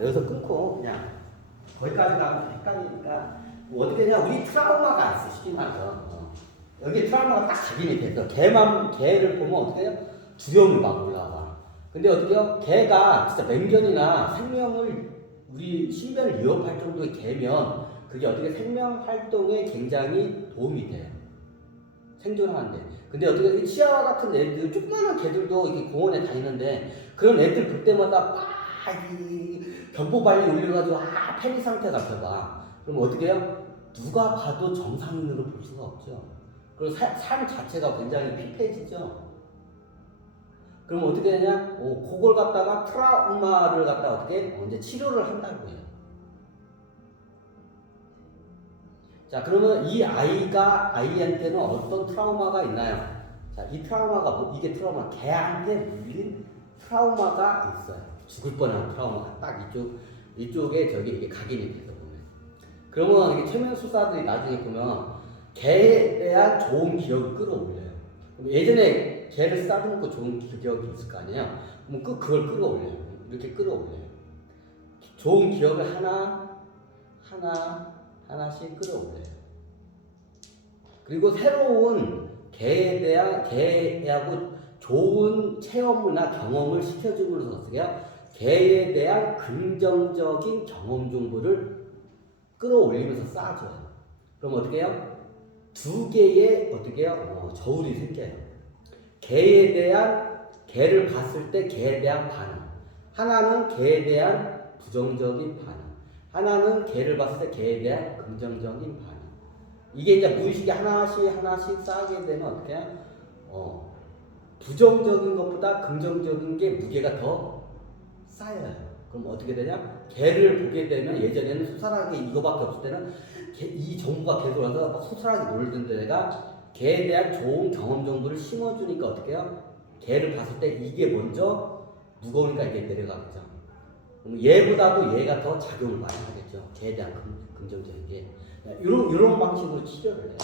여기서 끊고 그냥 거기까지 가면 헷갈리니까 뭐 어떻게 그냥 우리 트라우마가 있어 쉽게 말해서 여기 트라우마가 딱 각인이 돼서 개를 보면 어떻게 해요? 두려움이 막 올라와. 근데 어떻게 해요? 개가 진짜 맹견이나 생명을 우리 신변을 위협할 정도의 개면 그게 어떻게 생명 활동에 굉장히 도움이 돼요. 생존하는데. 근데 어떻게 치아와 같은 애들, 조그마한 개들도 이렇게 공원에 다니는데 그런 애들 볼 때마다 막 경보발이 울려가지고 패닉 상태가 펴봐. 그럼 어떻게 해요? 누가 봐도 정상인으로 볼 수가 없죠. 그리고 삶 자체가 굉장히 피폐해지죠. 그럼 어떻게 되냐? 그걸 갖다가 트라우마를 갖다가 어떻게 이제 치료를 한다고 해요. 자, 그러면 이 아이한테는 어떤 트라우마가 있나요? 자, 이 트라우마가 이게 트라우마, 개한테 물린 트라우마가 있어요. 죽을 뻔한 트라우마가 딱 이쪽에 저기 이게 각인이 돼서 보면. 그러면 이게 최면술사들이 나중에 보면 개에 대한 좋은 기억을 끌어올려요. 예전에 개를 싸먹고 좋은 기억이 있을 거 아니에요? 그럼 그걸 끌어올려요. 이렇게 끌어올려요. 좋은 기억을 하나씩 끌어올려요. 그리고 새로운 개하고 좋은 체험이나 경험을 시켜줌으로써 어떻게 해요? 개에 대한 긍정적인 경험 정보를 끌어올리면서 쌓아줘요. 그럼 어떻게 해요? 두 개의 어떻게 해요? 저울이 생겨요. 개를 봤을 때 개에 대한 반응. 하나는 개에 대한 부정적인 반응. 하나는 개를 봤을 때 개에 대한 긍정적인 반응. 이게 이제 무의식이 하나씩 쌓이게 되면 어떻게 해요? 부정적인 것보다 긍정적인 게 무게가 더 쌓여요. 그럼 어떻게 되냐? 개를 보게 되면 예전에는 소살하게 이거밖에 없을 때는 이 정보가 계속 와서 막 소살하게 놀던 데가 개에 대한 좋은 경험 정보를 심어주니까 어떻게 해요? 개를 봤을 때 이게 먼저 무거우니까 이게 내려가겠죠. 그럼 얘보다도 얘가 더 작용을 많이 하겠죠. 개에 대한 긍정적인 게. 이런 방식으로 치료를 해요.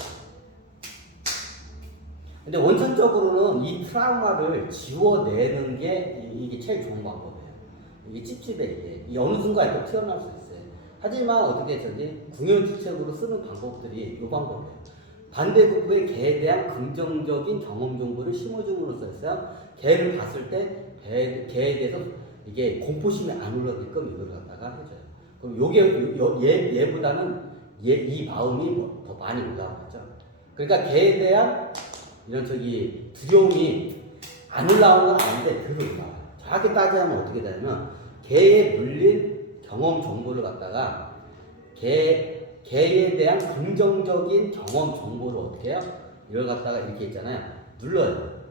근데 원천적으로는 이 트라우마를 지워내는 게 이게 제일 좋은 방법이에요. 이게 찝찝해, 이게 어느 순간에 또 튀어나올 수 있어요. 하지만 어떻게 궁연지책으로 쓰는 방법들이 이 방법이에요. 반대급부의 개에 대한 긍정적인 경험 정보를 심어줌으로써 개를 봤을 때 개에 대해서 이게 공포심이 안 올라오게끔 이걸 갖다가 해줘요. 그럼 얘보다는 이 마음이 더 많이 올라오죠. 그러니까 개에 대한 이런 두려움이 안 올라오는 건 아닌데 덜 올라와요. 정확히 따지자면 어떻게 되냐면 개에 물린 경험 정보를 갖다가 개에 대한 긍정적인 경험 정보를 어떻게 해요? 이걸 갖다가 이렇게 있잖아요. 눌러요.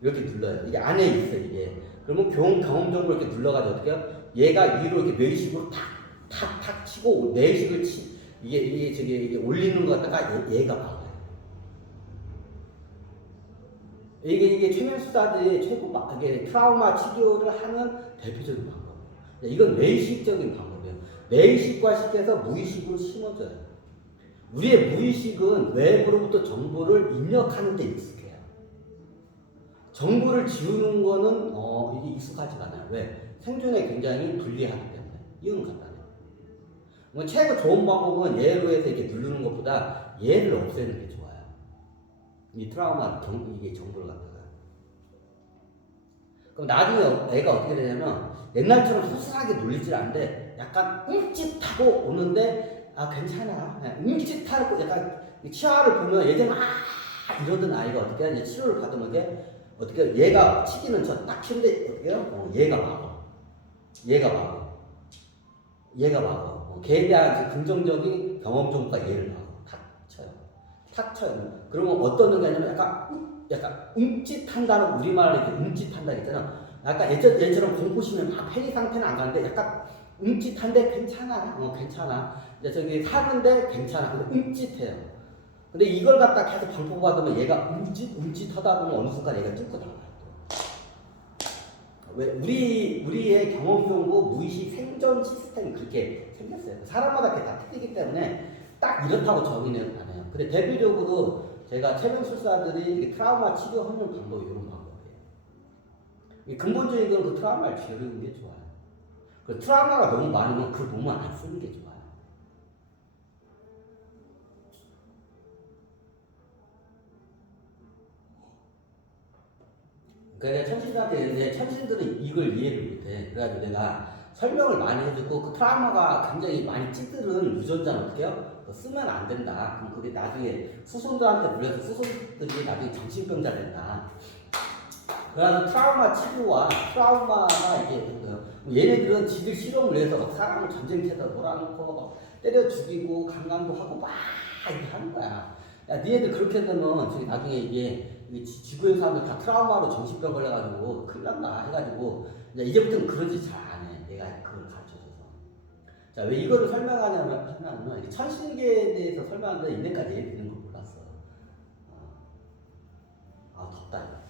이렇게 눌러요. 이게 안에 있어요, 이게. 그러면 경험 정보를 이렇게 눌러가지고 어떻게 해요? 얘가 위로 이렇게 뇌식으로 탁 치고 뇌식을 이게 올리는 것 갖다가 얘가 막아요. 이게 최면수사들이 이게 트라우마 치료를 하는 대표적인 방법이에요. 이건 뇌의식적인 방법이에요. 뇌의식화시켜서 무의식으로 심어줘요. 우리의 무의식은 외부로부터 정보를 입력하는 데 익숙해요. 정보를 지우는 거는 이게 익숙하지가 않아요. 왜? 생존에 굉장히 불리하기 때문에. 이유는 간단해요. 최고 좋은 방법은 얘로 해서 이렇게 누르는 것보다 얘를 없애는 게 좋아요. 이 트라우마 이게 정보를 갖다가. 그럼 나중에 애가 어떻게 되냐면 옛날처럼 소스하게 놀리질 않는데 약간 움찔하고 오는데 괜찮아. 움찔하고 약간 치아를 보면 예전에 이러던 아이가 어떻게 하냐 치료를 받으면 어떻게 얘가 치기는 딱 치는데 어떻게 해요? 얘가 막어. 걔에 대한 긍정적인 경험 정보가 얘를 막어. 탁 쳐요. 그러면 어떤 능력이냐면 약간 움찔한다는 우리말로 이렇게 움찔한다 있잖아. 약간 얘처럼 공포심은 패닉 상태는 안 가는데 약간 움찔한데 괜찮아. 이제 사는데 괜찮아. 근데 움찔해요. 근데 이걸 갖다 계속 반복받으면 얘가 움찔하다 보면 어느 순간 얘가 뚫고 나와요. 왜 우리의 경험 정보 무의식 생존 시스템이 그렇게 생겼어요. 사람마다 그게 다 틀리기 때문에 딱 이렇다고 정의는 안 해요. 근데 대표적으로 제가 최면술사들이 트라우마 치료하는 방법이 이런 방법이에요. 근본적인 건 그 트라우마를 줄이는 게 좋아요. 그 트라우마가 너무 많으면 그 몸을 안 쓰는 게 좋아요. 그러니까 천신들한테 있는데 천신들은 이걸 이해를 못해. 그래가지고 내가 설명을 많이 해주고 그 트라우마가 굉장히 많이 찌들은 유전자는 어떻게 해요? 그거 쓰면 안 된다. 그럼 그게 나중에 후손들한테 물려서 후손들이 나중에 정신병자 된다. 그래서 트라우마 치료와 트라우마가 이게 얘네들은 지들 실험을 해서 막 사람을 전쟁터에다 몰아놓고 막 때려 죽이고 강간도 하고 막 이렇게 하는 거야. 야, 니네들 그렇게 되면 저기 나중에 이게 지구의 사람들 다 트라우마로 정신병 걸려가지고 큰일 난다 해가지고 이제부터는 그런 짓 잘 안 해. 내가 그걸 가르쳐줘서. 자, 왜 이거를 설명하냐면 천신계에 대해서 설명하는데 이때까지 얘기 듣는 걸 몰랐어. 아, 덥다.